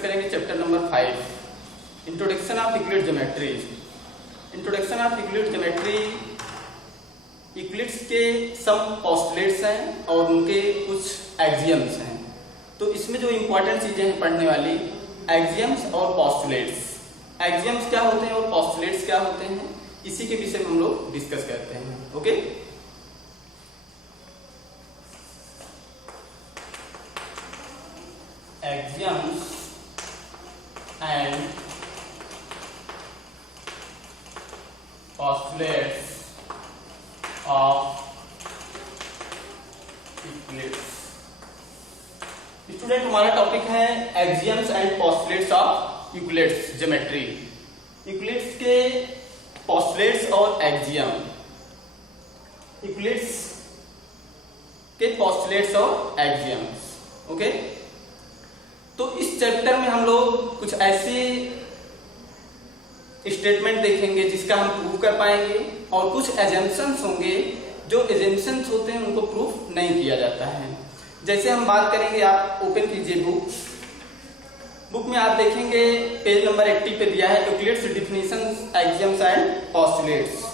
Discuss करेंगे chapter number 5, introduction of Euclid geometry. Introduction of Euclid geometry, Euclid's के सम postulates हैं और उनके कुछ एक्सियम्स हैं। तो इसमें जो इंपॉर्टेंट चीजें हैं पढ़ने वाली, एक्सियम्स और पोस्टुलेट्स। एक्सियम्स क्या होते हैं और पोस्टुलेट्स क्या होते हैं, इसी के विषय में हम लोग डिस्कस करते हैं। Okay, axioms and postulates of Euclid's. Student, हमारा टॉपिक है axioms and postulates of Euclid's geometry. Euclid's के पोस्टुलेट्स और एक्सियम, यूक्लिड्स के पोस्टुलेट्स और एक्सियम्स। ओके, तो इस चैप्टर में हम लोग कुछ ऐसे स्टेटमेंट देखेंगे जिसका हम प्रूव कर पाएंगे, और कुछ एजम्पशंस होंगे जो एजम्पशंस होते हैं उनको प्रूफ नहीं किया जाता है। जैसे हम बात करेंगे, आप ओपन कीजिए बुक में आप देखेंगे पेज नंबर 80 पे दिया है Euclid's definitions, axioms and postulates.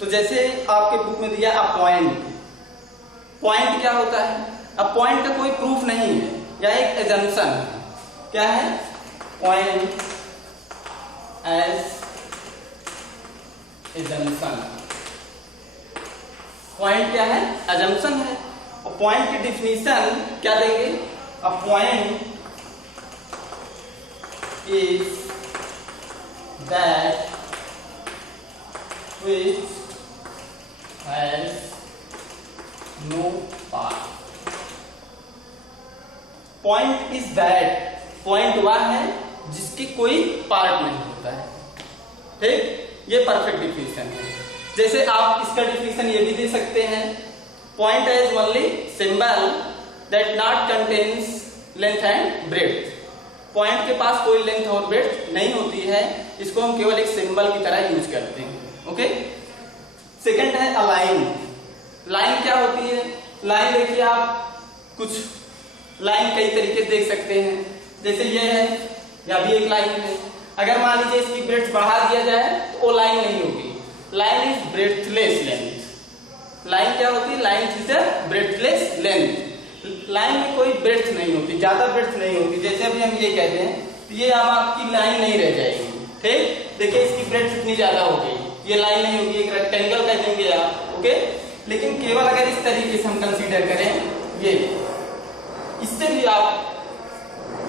तो जैसे आपके बुक में दिया पॉइंट क्या होता है? अब पॉइंट का कोई प्रूफ नहीं है, यह एक एजम्पशन है। क्या है? Point as assumption. पॉइंट क्या है? एजम्पशन है। और पॉइंट की डिफिनीशन क्या देंगे? A point is that which has no part. Point is that, point वह है जिसकी कोई पार्ट नहीं होता है। ठीक, ये परफेक्ट डिफिनीशन है। जैसे आप इसका डिफिनीशन ये भी दे सकते हैं, point is only symbol that not contains length and breadth. Point के पास कोई लेंथ और ब्रेड्थ नहीं होती है, इसको हम केवल एक सिंबल की तरह यूज करते हैं। ओके, सेकंड है अलाइन। लाइन क्या होती है? लाइन देखिए, आप कुछ लाइन कई तरीके से देख सकते हैं। जैसे ये है, या भी एक लाइन है। अगर मान लीजिए इसकी ब्रेड्थ बढ़ा दिया जाए तो वो लाइन नहीं होगी। Line is breadthless length. Line क्या होती है? Line is a breadthless length. Line में कोई ब्रेड्थ नहीं होती, ज्यादा ब्रेड्थ नहीं होती। जैसे अभी हम ये कहते हैं तो ये हम आपकी लाइन नहीं रह जाएगी। ठीक, देखिए इसकी ब्रेड्थ इतनी ज्यादा हो गई, ये लाइन नहीं होगी, एक रेक्टेंगल कह देंगे आप। ओके, लेकिन केवल अगर इस तरीके से हम कंसीडर करें, ये इससे भी आप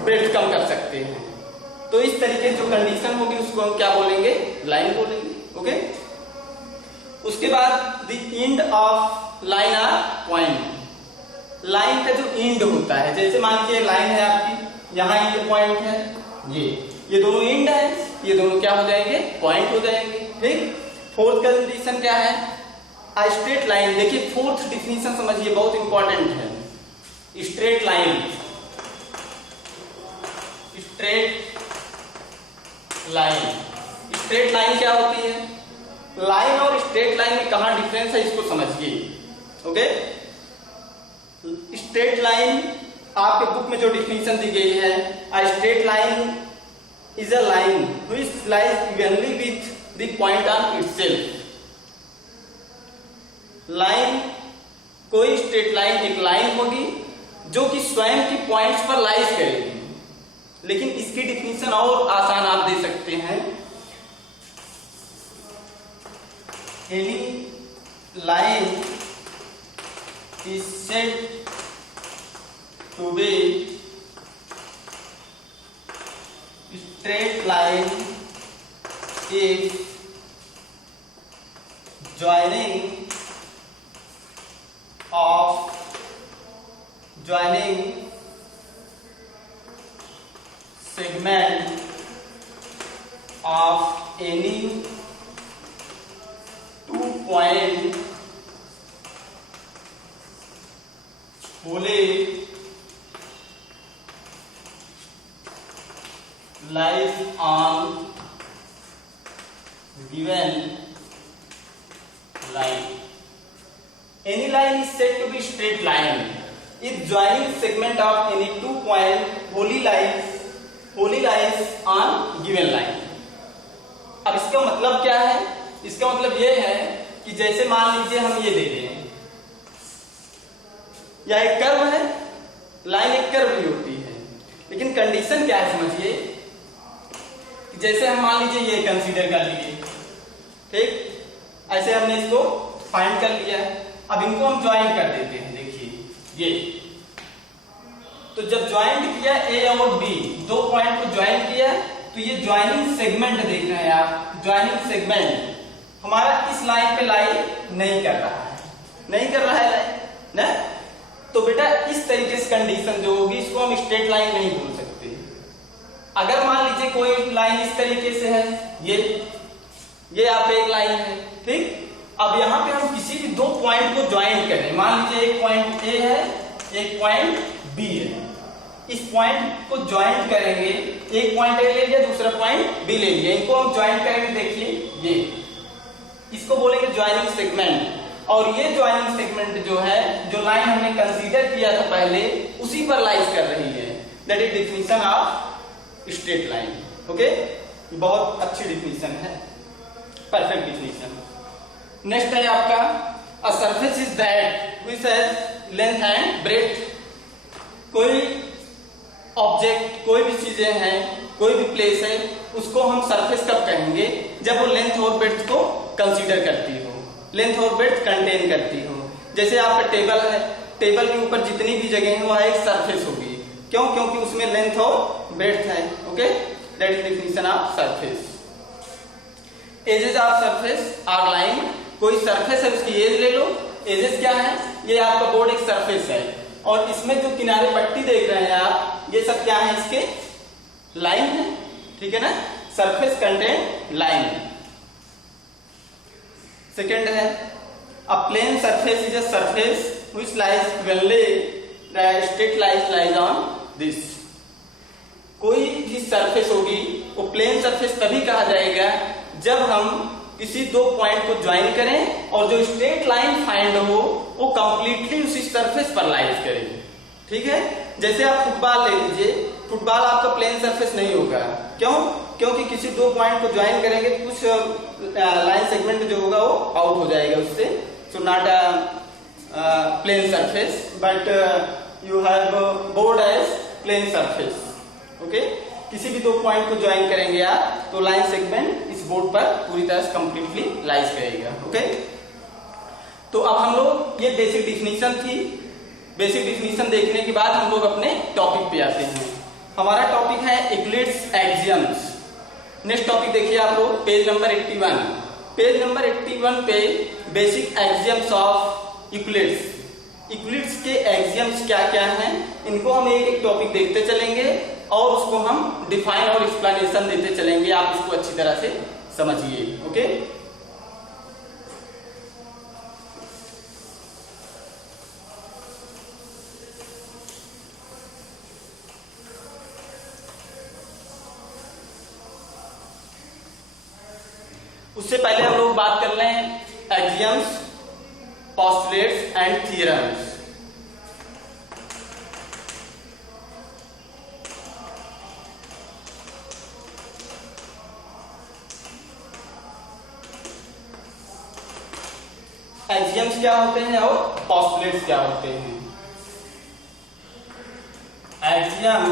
ब्रेड्थ कम कर सकते हैं। तो इस तरीके से जो कंडीशन होगी उसको हम क्या बोलेंगे? लाइन बोलेंगे। ओके, उसके बाद the end of line are point. Line का जो एंड होता है, जैसे मान लीजिए लाइन है आपकी, यहाँ एंड पॉइंट है, ये दोनों एंड है, ये दोनों क्या हो जाएंगे? पॉइंट हो जाएंगे। ठीक, फोर्थ कंडीशन क्या है? A straight line. देखिए फोर्थ डिफिनीशन समझिए, बहुत इंपॉर्टेंट है। Straight line, straight line. Straight line क्या होती है? लाइन और स्ट्रेट लाइन में कहां डिफरेंस है इसको समझिए। ओके, स्ट्रेट लाइन आपके बुक में जो डिफिनीशन दी गई है, a straight line is a line which lies evenly with the point on itself. Line, कोई स्ट्रेट लाइन एक लाइन होगी जो कि स्वयं की पॉइंट्स पर लाइज करेगी। लेकिन इसकी डिफिनीशन और आसान आप दे सकते हैं, any line is said to be straight line if joining segment of any 2-point wholly lies on given line. Any line is said to be straight line if joining segment of any 2 point wholly lies fully lies on given line। अब इसका मतलब क्या है? इसका मतलब ये है कि जैसे मान लीजिए हम ये दे दें, या एक कर्व है, लाइन एक कर्व भी होती है, लेकिन कंडीशन क्या है समझिए, कि जैसे हम मान लीजिए ये कंसीडर कर लीजिए, ठीक, ऐसे हमने इसको फाइंड कर लिया है। अब इनको हम ज्वाइन कर देते हैं। देखिए ये, तो जब ज्वाइंट किया ए और बी, दो पॉइंट को ज्वाइन किया, तो ये ज्वाइनिंग सेगमेंट देख रहे हैं आप, ज्वाइनिंग सेगमेंट हमारा इस लाइन पे लाई नहीं कर रहा है, नहीं कर रहा है लाइन ना, तो बेटा इस तरीके से कंडीशन जो होगी इसको हम स्ट्रेट लाइन नहीं बोल सकते। अगर मान लीजिए कोई लाइन इस तरीके से है, ये आप एक लाइन है, ठीक, अब यहां पे हम किसी भी दो पॉइंट को ज्वाइन करें, मान लीजिए एक पॉइंट ए है, एक पॉइंट बी है, इस पॉइंट को ज्वाइन करेंगे, एक पॉइंट ए ले लिया, दूसरा पॉइंट बी ले लिया, इनको हम ज्वाइन करेंगे। देखिए ये, इसको बोलेंगे ज्वाइनिंग सेगमेंट। और ये ज्वाइनिंग सेगमेंट जो है, जो लाइन हमने कंसीडर किया था पहले, उसी पर लाइज कर रही है। That is definition of straight line. Okay, बहुत अच्छी डिफिनीशन है, परफेक्ट डिफिनीशन। नेक्स्ट है आपका a surface is that which has length and breadth. कोई ऑब्जेक्ट, कोई भी चीजें हैं, कोई भी प्लेस है, उसको हम सरफेस कब कहेंगे? जब वो लेंथ और ब्रेड्थ को कंसीडर करती हो, लेंथ और ब्रेड्थ कंटेन करती हो। जैसे आपका टेबल है, टेबल के ऊपर जितनी भी जगह है वह एक सरफेस होगी। क्यों? क्योंकि उसमें लेंथ और ब्रेड्थ है। Okay, that is definition of surface. Edges of surface are line. कोई सरफेस है, उसकी एज ले लो। एजेस क्या है? ये आपका बोर्ड एक सरफेस है, और इसमें जो किनारे पट्टी देख रहे हैं आप, ये सब क्या है? इसके लाइन है, ठीक है ना, सरफेस कंटेन लाइन। सेकेंड है a plane surface is a surface which lies evenly, the straight lines on this. कोई भी सरफेस होगी वो प्लेन सरफेस तभी कहा जाएगा जब हम किसी दो पॉइंट को ज्वाइन करें और जो स्ट्रेट लाइन फाइंड हो वो कंप्लीटली उसी सरफेस पर लाइज करें। ठीक है, जैसे आप फुटबॉल ले लीजिए, फुटबॉल आपका प्लेन सरफेस नहीं होगा। क्यों? क्योंकि किसी दो पॉइंट को ज्वाइन करेंगे, कुछ लाइन सेगमेंट जो होगा वो आउट हो जाएगा उससे। So not a plane surface, but you have board edge plane surface. Okay, किसी भी दो पॉइंट को ज्वाइन करेंगे आप, तो लाइन सेगमेंट इस बोर्ड पर पूरी तरह से कंप्लीटली लाइज करेगा। ओके, तो अब हम लोग, ये बेसिक डिफिनीशन थी। बेसिक डिफिनीशन देखने के बाद हम लोग अपने टॉपिक पे आते हैं। हमारा टॉपिक है यूक्लिड्स एक्सियम्स। नेक्स्ट टॉपिक देखिए आप लोग, पेज नंबर 81। पेज नंबर 81 पे basic axioms of Euclid's. Euclid's के एक्सियम्स क्या क्या हैं, इनको हम एक एक टॉपिक देखते चलेंगे और उसको हम डिफाइन और एक्सप्लेनेशन देते चलेंगे। आप इसको अच्छी तरह से समझिए। ओके, उससे पहले हम लोग बात कर लें axioms, postulates and theorems. Axioms क्या होते हैं और पोस्टुलेट्स क्या होते हैं? Axiom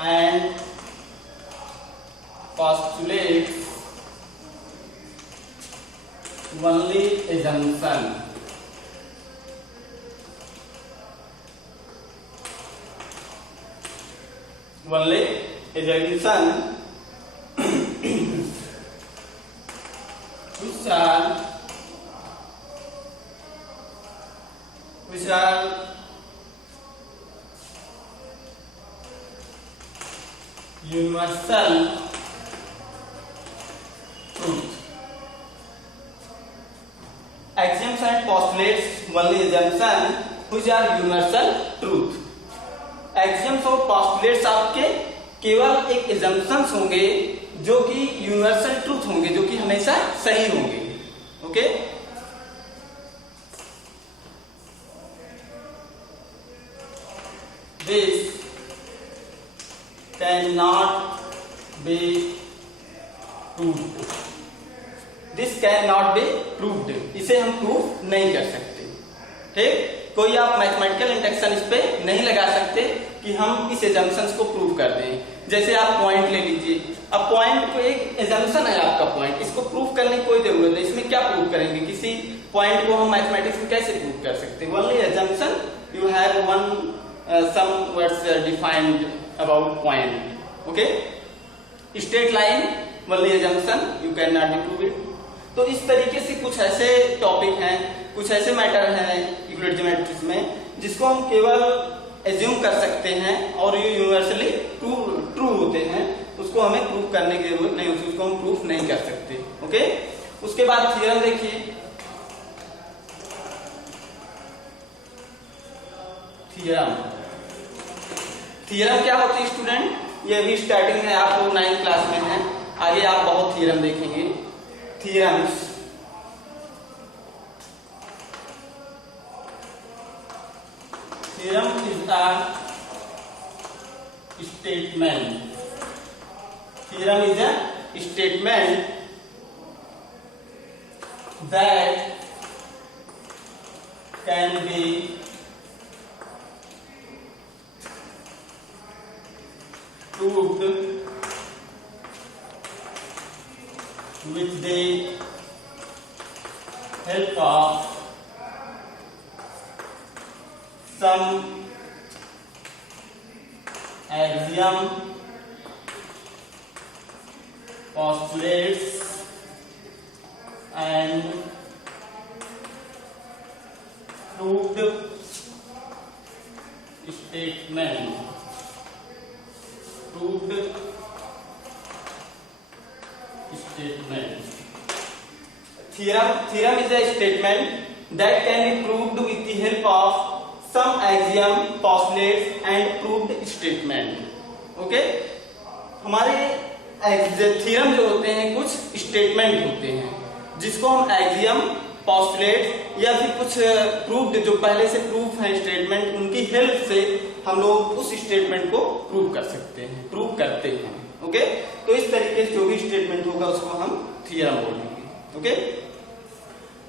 and postulates only assumption। only assumption which are universal truth। Axioms and postulates only assumption which are universal truth। Axioms और postulates आपके केवल एक assumptions होंगे जो कि यूनिवर्सल ट्रूथ होंगे, जो कि हमेशा सही होंगे। Okay, This can not be proved. This can not be proved, इसे हम प्रूव नहीं कर सकते। ठीक, कोई आप मैथमेटिकल इंडक्शन इस पे नहीं लगा सकते कि हम इस एजम्पशंस को प्रूव कर दें। जैसे आप पॉइंट ले लीजिए, अब पॉइंट को एक एजम्पशन है आपका पॉइंट, इसको प्रूव करने की कोई जरूरत है। इसमें क्या प्रूव करेंगे, किसी पॉइंट को हम मैथमेटिक्स में कैसे प्रूव कर सकते हैं? Only assumption, you have one some words defined about point. Okay, straight line only assumption, you can not be prove it. तो इस तरीके से कुछ ऐसे टॉपिक हैं, कुछ ऐसे मैटर हैं यूक्लिड ज्योमेट्री में जिसको हम केवल एज्यूम कर सकते हैं और ये यूनिवर्सली ट्रू होते हैं, उसको हमें प्रूव करने की जरूरत नहीं होती, उसको हम प्रूफ नहीं कर सकते। ओके, उसके बाद थ्योरम देखिए। थ्योरम क्या होती है स्टूडेंट? ये अभी स्टार्टिंग है, आप लोग 9th क्लास में हैं, आगे आप बहुत थ्योरम देखेंगे। Theorems, theorem is a statement. Theorem is a statement that can be proved with the help of some axiom, postulates and proved statement. Proved statement. Theorem is a statement that can be proved with the help of some axiom, postulates and proved statement. Okay, हमारे theorem जो होते हैं कुछ statement होते हैं जिसको हम axiom, postulate या फिर कुछ प्रूव्ड जो पहले से प्रूफ है स्टेटमेंट, उनकी हेल्प से हम लोग उस स्टेटमेंट को प्रूव कर सकते हैं, प्रूव करते हैं। ओके, तो इस तरीके से जो भी स्टेटमेंट होगा उसको हम थ्योरम बोलेंगे। ओके,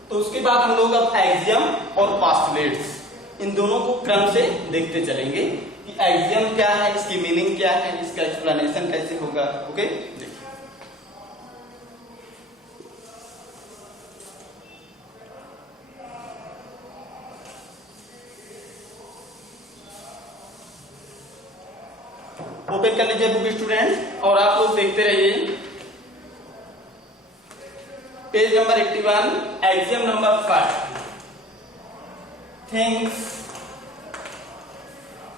तो उसके बाद हम लोग अब एक्सियम और पोस्टुलेट्स, इन दोनों को क्रम से देखते चलेंगे कि एक्सियम क्या है, इसकी मीनिंग क्या है, इसका एक्सप्लेनेशन कैसे होगा। ओके, देखिए ओपन कर लीजिए बुक स्टूडेंट और आप लोग देखते रहिए। Page number 81, axiom number 5। Things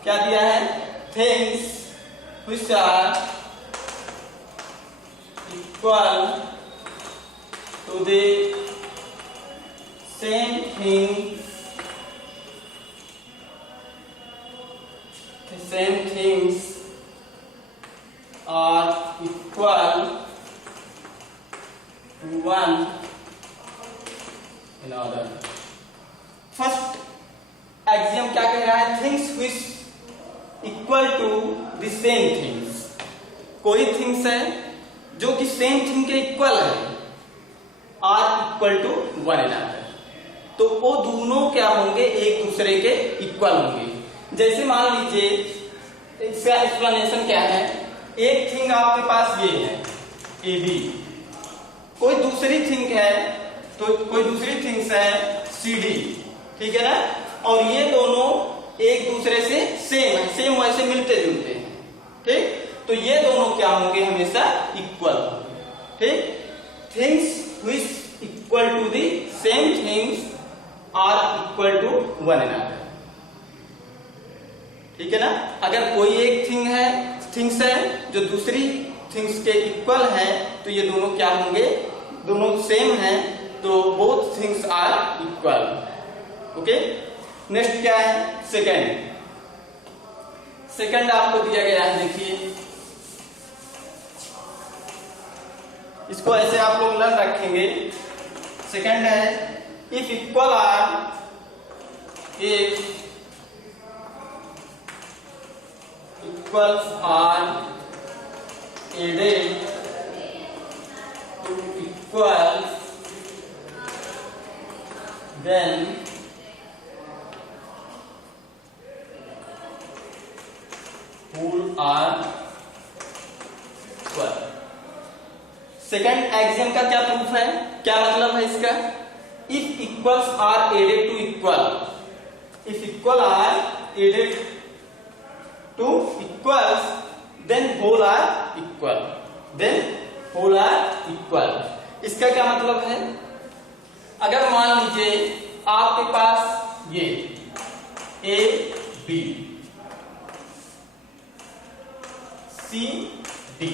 क्या दिया है? Things which are equal to the same thing, same things are equal to one another. First axiom क्या कह रहा है? Things which equal to the same things. कोई थिंग्स है जो कि सेम थिंग के इक्वल है, are equal to one another, तो वो दोनों क्या होंगे? एक दूसरे के इक्वल होंगे। जैसे मान लीजिए, इसका एक्सप्लेनेशन क्या है? एक थिंग आपके पास ये है ए बी, कोई दूसरी थिंग है तो कोई दूसरी थिंग्स है सी डी, ठीक है ना, और ये दोनों एक दूसरे से सेम है, सेम वैसे मिलते जुलते हैं, ठीक, तो ये दोनों क्या होंगे? हमेशा इक्वल। ठीक, things which equal to the same things are equal to one another, ठीक है ना। अगर कोई एक थिंग्स है जो दूसरी थिंग्स के इक्वल है तो ये दोनों क्या होंगे? दोनों सेम हैं, तो both things are equal. Okay, next क्या है? सेकंड। सेकंड आपको दिया गया है, देखिए इसको ऐसे आप लोग लर्न रखेंगे। सेकंड है if equal are, if equals are added to equals, then whole are equal। Second axiom का क्या प्रूफ है, क्या मतलब है इसका? If equals are added to equal, if equal are added to equals, then whole are equal, then whole are equal. इसका क्या मतलब है? अगर मान लीजिए आपके पास ये ए बी सी डी,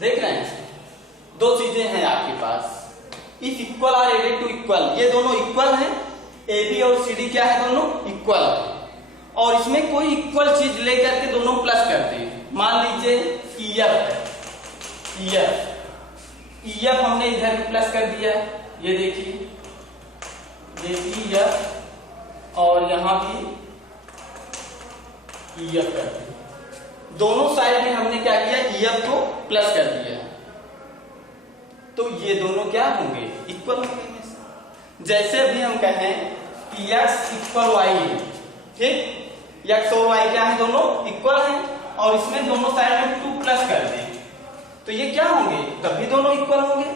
देख रहे हैं, दो चीजें हैं आपके पास। If equal are added to equal, ये दोनों इक्वल हैं, ए बी और सी डी क्या है, दोनों इक्वल है, और इसमें कोई इक्वल चीज लेकर के दोनों प्लस करते हैं। मान लीजिए ईएफ है, ईएफ हमने इधर भी प्लस कर दिया, ये देखिए ये ईएफ और यहां भी ईएफ कर दिया, दोनों साइड में हमने क्या किया, ईएफ को प्लस कर दिया, तो ये दोनों क्या होंगे, इक्वल होंगे। जैसे अभी हम कहें कि x इक्वल वाई है, ठीक, x और y क्या है, दोनों इक्वल हैं, और इसमें दोनों साइड में 2 प्लस कर दें, तो ये क्या होंगे, तभी दोनों इक्वल होंगे,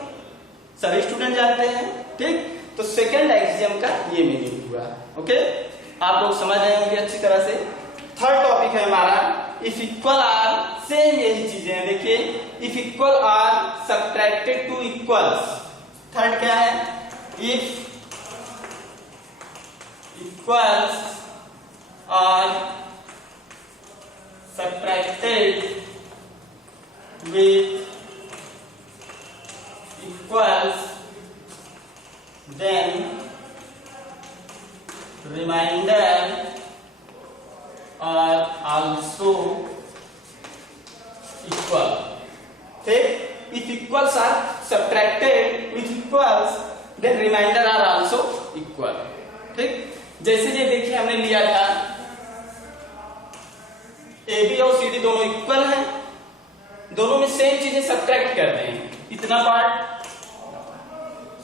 सभी स्टूडेंट जानते हैं, ठीक। तो सेकेंड एक्सियम का ये मीनिंग हुआ, ओके, आप लोग समझ रहे होंगे अच्छी तरह से। थर्ड टॉपिक है हमारा इफ इक्वल आर, सेम यही चीजें हैं, देखिए if equal are subtracted to equals. Third क्या है, if equals are subtracted with equals, then remainder are also equal, ठीक। if equals are subtracted with equals, then remainder are also equal, ठीक। जैसे ये देखिए हमने लिया था ए बी और सी डी दोनों इक्वल हैं, दोनों में सेम चीजें सब्ट्रैक्ट कर दें, इतना पार्ट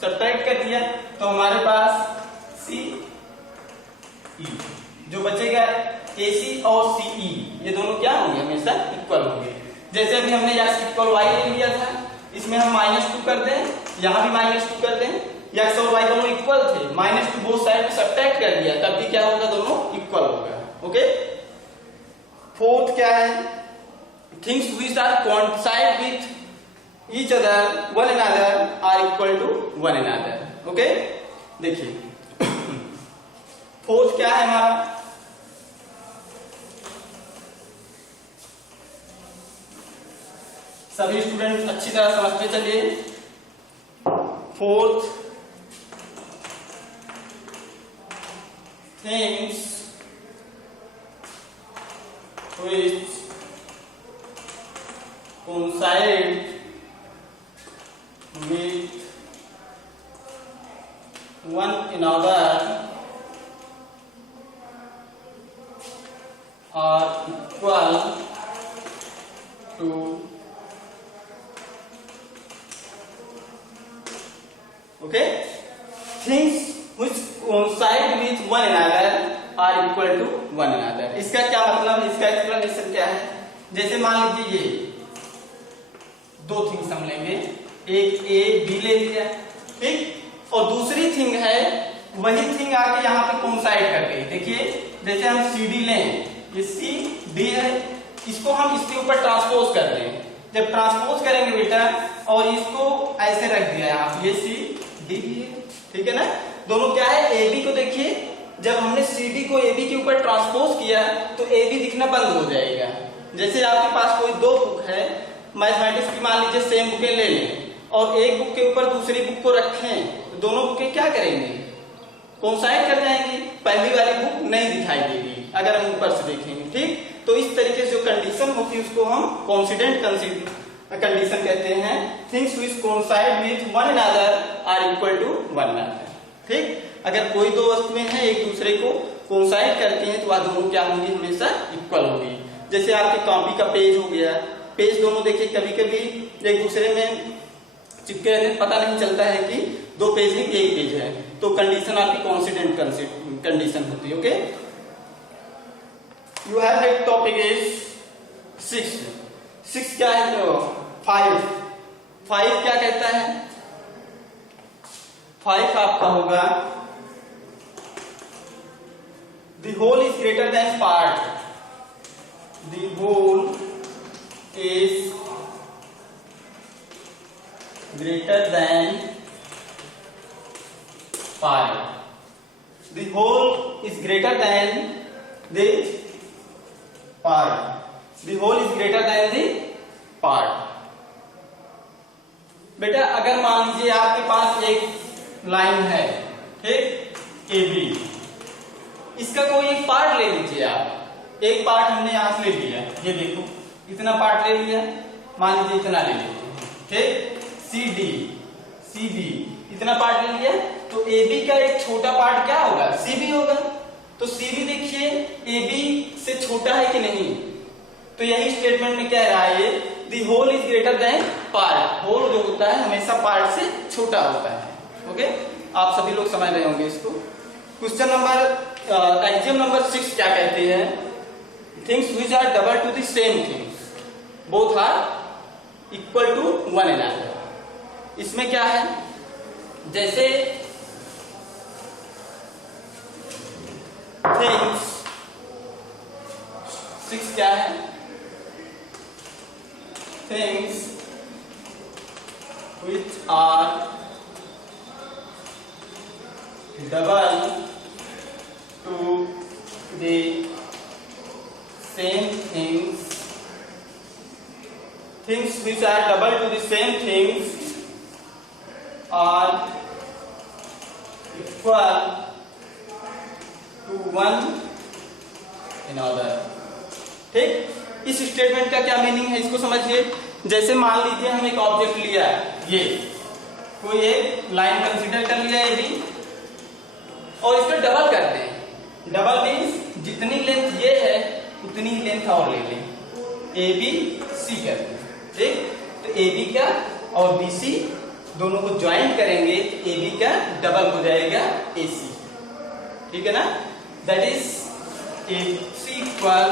सब्ट्रैक्ट कर दिया तो हमारे पास सी ई, जो बचेगा ए सी और सी ई, ये दोनों क्या होंगे, हमेशा इक्वल होंगे। जैसे अभी हमने x इक्वल वाई ले लिया था, इसमें हम -2 कर दें, यहां भी -2 कर दें, x और y दोनों इक्वल थे, -2 बोथ साइड में सब्ट्रैक्ट कर दिया, तब भी क्या होगा, दोनों इक्वल होगा, ओके। फोर्थ क्या है, things which are coincide with each other one another are equal to one another, okay। देखिए फोर्थ क्या है हमारा, सभी स्टूडेंट अच्छी तरह समझते चलिए। Fourth, things which coincide with one another are equal to okay, things which coincide with one another are equal to one another। इसका क्या मतलब, इसका एक्सप्लेनेशन क्या है? जैसे मान लीजिए ये दो थिंग्स हम लेंगे, एक ए बी ले लिया, ठीक, और दूसरी थिंग है वही थिंग आके यहाँ पे कोइंसाइड कर गई। देखिए जैसे हम सी डी लें, ये सी डी है, इसको हम इसके ऊपर ट्रांसपोज कर दें, जब ट्रांसपोज करेंगे बेटा और इसको ऐसे रख दिया यहाँ, ये सी डी है, ठीक है ना। दोनों क्या है, ए बी को देखिए, जब हमने सी डी को ए बी के ऊपर ट्रांसपोज किया तो ए बी दिखना बंद हो जाएगा। जैसे आपके पास कोई दो बुक है मैथमेटिक्स की, मान लीजिए सेम बुकें ले लें और एक बुक के ऊपर दूसरी बुक को रखें, तो दोनों बुकें क्या करेंगी, कोइंसाइड कर जाएंगी, पहली वाली बुक नहीं दिखाई देगी अगर हम ऊपर से देखेंगे, ठीक। तो इस तरीके से जो कंडीशन होती है उसको हम कोइंसिडेंट कंडीशन कहते हैं। Things which coincide with one another are equal to one another, ठीक। अगर कोई दो वस्तुएं हैं एक दूसरे को कोइंसाइड करती हैं तो वह दोनों क्या होंगी, हमेशा इक्वल होगी। जैसे आपकी कॉपी का पेज हो गया, पेज दोनों देखिए कभी कभी एक दूसरे में चिपके रहते हैं, पता नहीं चलता है कि दो पेज नहीं एक पेज है, तो कंडीशन आपकी कॉन्सिडेंट कंडीशन होती है। Okay, you have the topic is 6 क्या है, तो 5 क्या कहता है, 5 आपका होगा the whole is greater than part, the whole is greater than part, the whole is greater than the part, the whole is greater than the part। बेटा अगर मान लीजिए आपके पास एक लाइन है, ठीक, ए बी, इसका कोई एक पार्ट ले लीजिए आप, एक पार्ट हमने यहां से ले लिया, ये देखो इतना पार्ट ले लिया, मान लीजिए इतना ले लीजिए, ठीक, सी बी इतना पार्ट ले लिया, तो ए बी का एक छोटा पार्ट क्या होगा, सी बी होगा। तो सी बी देखिए ए बी से छोटा है कि नहीं, तो यही स्टेटमेंट में कह रहा है ये the whole is greater than part, whole जो होता है हमेशा पार्ट से छोटा होता है। ओके, आप सभी लोग समझ रहे होंगे इसको। क्वेश्चन नंबर एक्सियम नंबर 6 क्या कहते हैं, things which are double to the same things both are equal to one another. इसमें क्या है, जैसे थिंग्स 6 क्या है, things which are double to the same things, things which are double to the same things are equal to one another। ठीक, इस statement का क्या मीनिंग है इसको समझिए। जैसे मान लीजिए हम एक ऑब्जेक्ट लिया है, ये कोई एक लाइन कंसीडर कर लिया ए बी और इसको डबल कर दें। डबल मीन्स जितनी लेंथ ये है उतनी ही लेंथ और ले लें, ए बी सी कर दें। ठीक, तो ए बी का और बी सी दोनों को ज्वाइन करेंगे, ए बी का डबल हो जाएगा ए सी। ठीक है ना, that is A C equal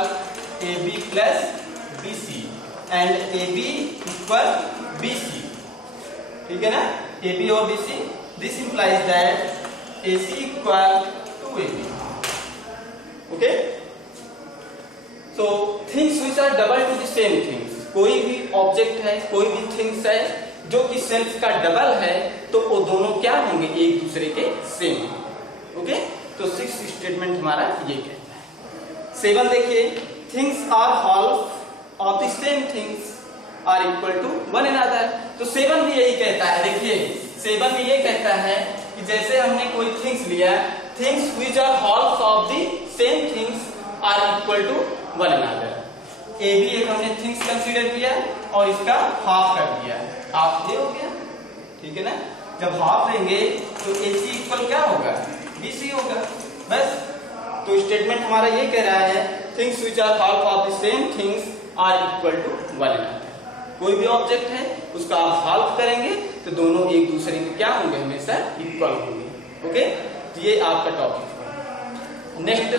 A B plus B C and A B equal B C. ठीक है ना, ए बी और B C, this implies that A C equal to A B. Okay, so things which are double to the same things, कोई भी object है, कोई भी things है जो कि सेल्फ का डबल है, तो वो दोनों क्या होंगे, एक दूसरे के सेम। ओके, तो 6 स्टेटमेंट हमारा ये कहता है। 7 देखिए, things are half of the same things are equal to one another. तो 7 भी यही कहता है। देखिए 7 भी ये कहता है कि जैसे हमने कोई थिंग्स लिया, things which are half of the same things are equal to one another. A B एक हमने थिंग्स कंसीडर किया और इसका हाफ कर दिया, हाफ ये हो गया। ठीक है ना, जब हाफ लेंगे तो ए सी इक्वल क्या होगा, बी सी होगा। बस, तो स्टेटमेंट हमारा ये कह रहा है things which are half of the same things are equal to one another. कोई भी ऑब्जेक्ट है उसका आप हाल्फ करेंगे तो दोनों एक दूसरे के क्या होंगे, हमेशा इक्वल होंगे। ओके, तो ये आपका टॉपिक है। Next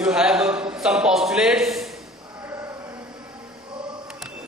you have some postulates